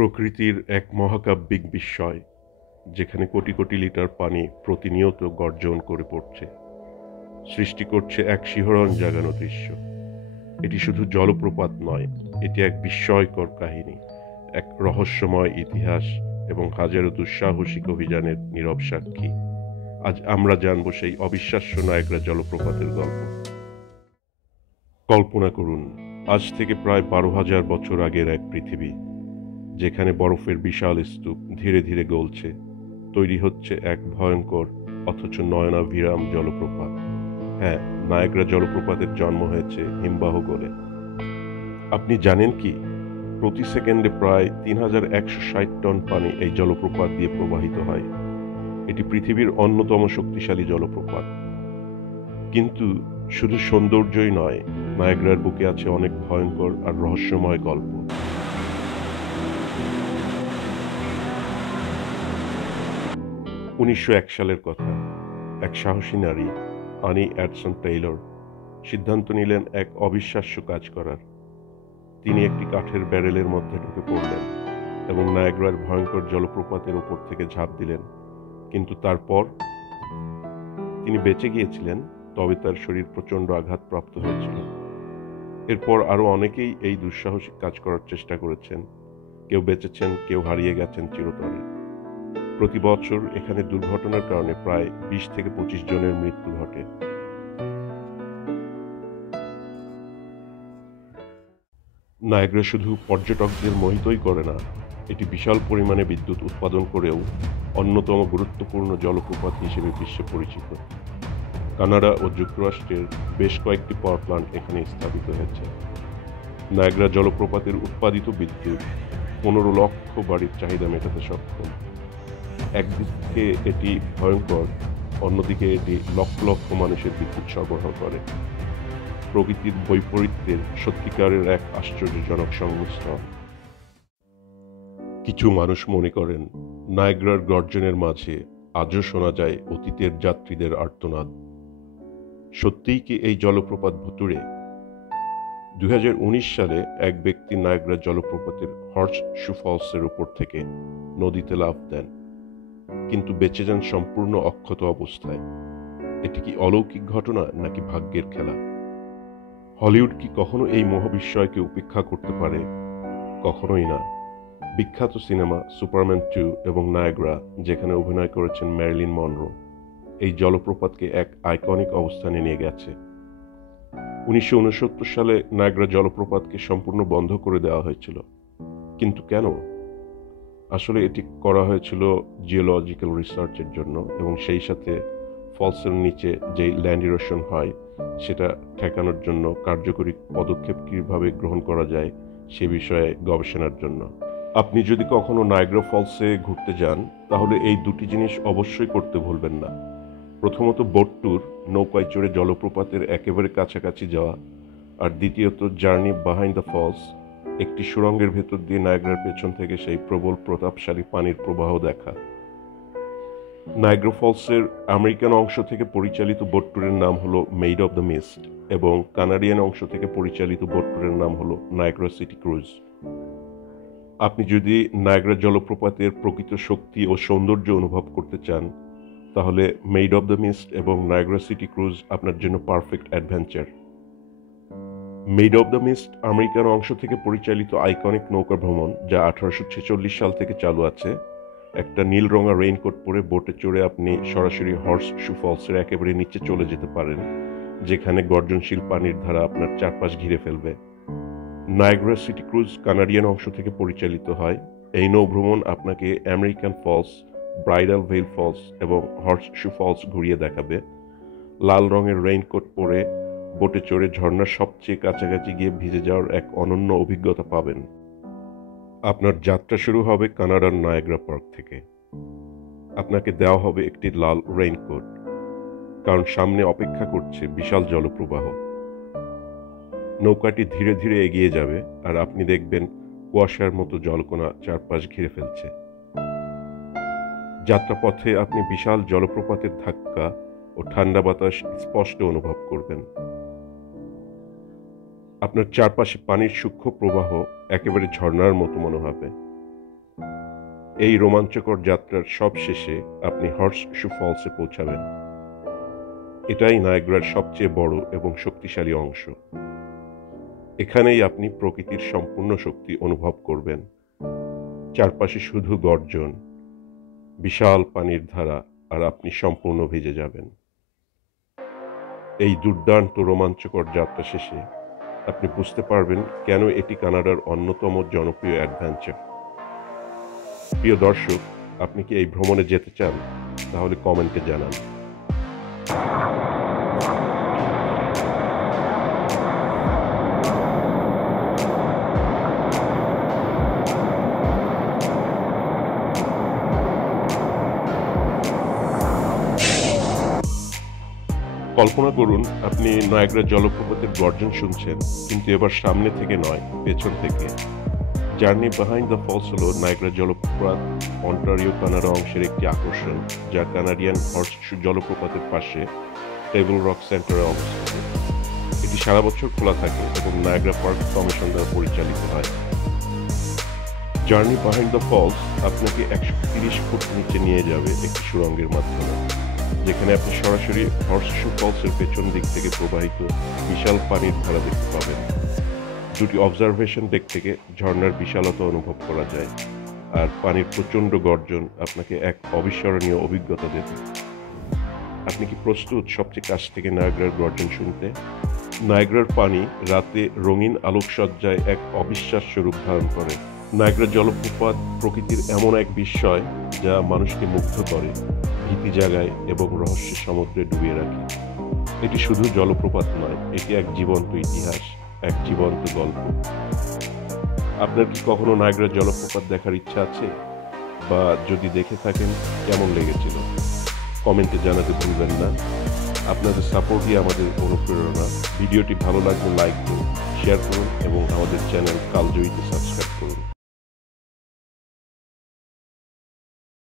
প্রকৃতির এক মহাকাব্যিক বিস্ময়, যেখানে কোটি কোটি লিটার পানি প্রতিনিয়ত গর্জন করে পড়ছে, সৃষ্টি করছে এক শিহরণ জাগানো দৃশ্য। এটি শুধু জলপ্রপাত নয়, এটি এক বিস্ময়কর কাহিনী, এক রহস্যময় ইতিহাস এবং হাজারো দুঃসাহসিক অভিযানের নীরব সাক্ষী। আজ আমরা জানব সেই অবিশ্বাস্য নায়াগ্রা জলপ্রপাতের গল্প। কল্পনা করুন, আজ থেকে প্রায় 12,000 বছর আগের এক পৃথিবী, যেখানে বরফের বিশাল স্তূপ ধীরে ধীরে গলছে, তৈরি হচ্ছে এক ভয়ঙ্কর অথচ নয়নাভিরাম জলপ্রপাত। হ্যাঁ, নায়াগ্রা জলপ্রপাতের জন্ম হয়েছে হিমবাহ গলে। আপনি জানেন কি, প্রতি সেকেন্ডে প্রায় 3,160 টন পানি এই জলপ্রপাত দিয়ে প্রবাহিত হয়। এটি পৃথিবীর অন্যতম শক্তিশালী জলপ্রপাত। কিন্তু শুধু সৌন্দর্যই নয়, নায়াগ্রার বুকে আছে অনেক ভয়ঙ্কর আর রহস্যময় গল্প। 1901 সালের কথা। এক সাহসী নারী, আনি অ্যাডসন টেইলর, সিদ্ধান্ত নিলেন এক অবিশ্বাস্য কাজ করার। তিনি একটি কাঠের ব্যারেলের মধ্যে ঢুকে পড়লেন এবং নায়াগ্রার ভয়ঙ্কর জলপ্রপাতের উপর থেকে ঝাঁপ দিলেন। কিন্তু তারপর তিনি বেঁচে গিয়েছিলেন, তবে তার শরীর প্রচণ্ড আঘাতপ্রাপ্ত হয়েছিল। এরপর আরও অনেকেই এই দুঃসাহসিক কাজ করার চেষ্টা করেছেন। কেউ বেঁচেছেন, কেউ হারিয়ে গেছেন চিরতরে। প্রতি বছর এখানে দুর্ঘটনার কারণে প্রায় 20 থেকে 25 জনের মৃত্যু ঘটে। নায়াগ্রা শুধু পর্যটকদের মোহিতই করে না, এটি বিশাল পরিমাণে বিদ্যুৎ উৎপাদন করেও অন্যতম গুরুত্বপূর্ণ জলপ্রপাত হিসেবে বিশ্বে পরিচিত। কানাডা ও যুক্তরাষ্ট্রের বেশ কয়েকটি পাওয়ার প্ল্যান্ট এখানে স্থাপিত হয়েছে। নায়াগ্রা জলপ্রপাতের উৎপাদিত বিদ্যুৎ 15 লক্ষ বাড়ির চাহিদা মেটাতে সক্ষম। একদিকে এটি ভয়ঙ্কর, অন্যদিকে এটি লক্ষ লক্ষ মানুষের বিদ্যুৎ সরবরাহ করে। প্রকৃতির বৈপরীত্যের সত্যিকারের এক আশ্চর্যজনক সংমিশ্রণ। কিছু মানুষ মনে করেন, নায়াগ্রার গর্জনের মাঝে আজও শোনা যায় অতীতের যাত্রীদের আর্তনাদ। সত্যিই কি এই জলপ্রপাত ভুতুড়ে? 2019 সালে এক ব্যক্তি নায়াগ্রা জলপ্রপাতের হর্সশু ফলসের উপর থেকে নদীতে লাফ দেন, কিন্তু বেঁচে যান সম্পূর্ণ অক্ষত অবস্থায়। এটি কি অলৌকিক ঘটনা নাকি ভাগ্যের খেলা? হলিউড কি কখনো এই মহাবিস্ময়কে উপেক্ষা করতে পারে? কখনোই না। বিখ্যাত সিনেমা সুপারম্যান 2 এবং নায়াগ্রা, যেখানে অভিনয় করেছেন ম্যারিলিন মনরো, এই জলপ্রপাতকে এক আইকনিক অবস্থানে নিয়ে গেছে। 1969 সালে নায়াগ্রা জলপ্রপাতকে সম্পূর্ণ বন্ধ করে দেওয়া হয়েছিল। কিন্তু কেন? আসলে এটি করা হয়েছিল জিওলজিক্যাল রিসার্চের জন্য, এবং সেই সাথে ফলসের নিচে যেই ল্যান্ড ইরোশন হয় সেটা ঠেকানোর জন্য কার্যকরী পদক্ষেপ কীভাবে গ্রহণ করা যায় সে বিষয়ে গবেষণার জন্য। আপনি যদি কখনো নায়াগ্রা ফলসে ঘুরতে যান, তাহলে এই দুটি জিনিস অবশ্যই করতে ভুলবেন না। প্রথমত বোট ট্যুর, নৌকায় চড়ে জলপ্রপাতের একেবারে কাছাকাছি যাওয়া, আর দ্বিতীয়ত জার্নি বিহাইন্ড দ্য ফলস, একটি সুড়ঙ্গের ভেতর দিয়ে নায়াগ্রার পেছন থেকে সেই প্রবল প্রতাপশালী পানির প্রবাহ দেখা। নায়াগ্রা ফলসের আমেরিকান অংশ থেকে পরিচালিত বোট ট্যুরের নাম হলো মেড অব দ্য মিস্ট, এবং কানাডিয়ান অংশ থেকে পরিচালিত বোট ট্যুরের নাম হলো নায়াগ্রা সিটি ক্রুজ। আপনি যদি নায়াগ্রা জলপ্রপাতের প্রকৃত শক্তি ও সৌন্দর্য অনুভব করতে চান, তাহলে মেড অব দ্য মিস্ট এবং নায়াগ্রা সিটি ক্রুজ আপনার জন্য perfect adventure. Maid of the mist American অংশ থেকে পরিচালিত আইকনিক নৌকা ভ্রমণ, যা 1846 সাল থেকে চালু আছে। একটা নীল রঙা রেইনকোট পরে বোটে চড়ে আপনি সরাসরি হর্সশু ফলসের একেবারে নিচে চলে যেতে পারেন, যেখানে গর্জনশীল পানির ধারা আপনার চারপাশ ঘিরে ফেলবে। নায়াগ্রা সিটি ক্রুজ কানাডিয়ান অংশ থেকে পরিচালিত হয়। এই নৌভ্রমণ আপনাকে আমেরিকান ফলস, ব্রাইডাল ভেল ফলস এবং হর্সশু ফলস ঘুরিয়ে দেখাবে। লাল রঙের রেইনকোট পরে বোটে চড়ে ঝর্ণার সবচেয়ে কাছাকাছি গিয়ে ভিজে যাওয়ার এক অনন্য অভিজ্ঞতা পাবেন। আপনার যাত্রা শুরু হবে কানাডার নায়াগ্রা পার্ক থেকে। আপনাকে দেওয়া হবে একটি লাল রেইনকোট, কারণ সামনে অপেক্ষা করছে বিশাল জলপ্রবাহ। নৌকাটি ধীরে ধীরে এগিয়ে যাবে, আর আপনি দেখবেন কুয়াশার মতো জলকণা চারপাশ ঘিরে ফেলছে। যাত্রাপথে আপনি বিশাল জলপ্রপাতের ধাক্কা ও ঠান্ডা বাতাস স্পষ্ট অনুভব করবেন। আপনার চারপাশে পানির সূক্ষ্ম প্রবাহ একেবারে ঝর্ণার মতো মনে হবে। এই রোমাঞ্চকর যাত্রার সব শেষে আপনি হর্সশু ফলসে পৌঁছাবেন। এটাই নায়াগ্রার সবচেয়ে বড় এবং শক্তিশালী অংশ। এখানেই আপনি প্রকৃতির সম্পূর্ণ শক্তি অনুভব করবেন। চারপাশে শুধু গর্জন, বিশাল পানির ধারা, আর আপনি সম্পূর্ণ ভিজে যাবেন। এই দুর্দান্ত রোমাঞ্চকর যাত্রা শেষে আপনি বুঝতে পারবেন কেন এটি কানাডার অন্যতম জনপ্রিয় অ্যাডভেঞ্চার। প্রিয় দর্শক, আপনি কি এই ভ্রমণে যেতে চান? তাহলে কমেন্টে জানান। কল্পনা করুন আপনি নায়াগ্রা জলপ্রপাতের গর্জন শুনছেন, কিন্তু এবার সামনে থেকে নয়, পেছন থেকে। জার্নি বিহাইন্ড দ্য ফলস হল নায়াগ্রা জলপ্রপাত অন্টারিও কানাডা অংশের একটি আকর্ষণ, যা কানাডিয়ান হর্সশু জলপ্রপাতের পাশে টেবল রক সেন্টারে অবস্থিত। এটি সারা বছর খোলা থাকে এবং নায়াগ্রা পার্ক কমিশন দ্বারা পরিচালিত হয়। জার্নি বিহাইন্ড দ্য ফলস আপনাকে 130 ফুট নিচে নিয়ে যাবে একটি সুড়ঙ্গের মাধ্যমে, যেখানে আপনি সরাসরি হর্সশু ফলসের পেছন দিক থেকে প্রবাহিত বিশাল পানির ধারা দেখতে পাবেন। দুটি অবজারভেশন ডেক থেকে ঝর্ণার বিশালতা অনুভব করা যায়, আর পানির প্রচণ্ড গর্জন আপনাকে এক অবিস্মরণীয় অভিজ্ঞতা দেবে। আপনি কি প্রস্তুত সবচেয়ে কাছ থেকে নায়াগ্রার গর্জন শুনতে? নায়াগ্রার পানি রাতে রঙিন আলোকসজ্জায় এক অবিশ্বাস্য রূপ ধারণ করে। নায়াগ্রা জলপ্রপাত প্রকৃতির এমন এক বিস্ময় যা মানুষকে মুগ্ধ করে, ভীতি জাগায় এবং রহস্যের সমুদ্রে ডুবিয়ে রাখে। এটি শুধু জলপ্রপাত নয়, এটি এক জীবন্ত ইতিহাস, এক জীবন্ত গল্প। আপনার কি কখনো নায়াগ্রা জলপ্রপাত দেখার ইচ্ছা আছে? বা যদি দেখে থাকেন, কেমন লেগেছিল? কমেন্টে জানাতে ভুলবেন না। আপনাদের সাপোর্টই আমাদের অনুপ্রেরণা। ভিডিওটি ভালো লাগলে লাইক করুন, শেয়ার করুন এবং আমাদের চ্যানেল কালজয়ীতে সাবস্ক্রাইব করুন।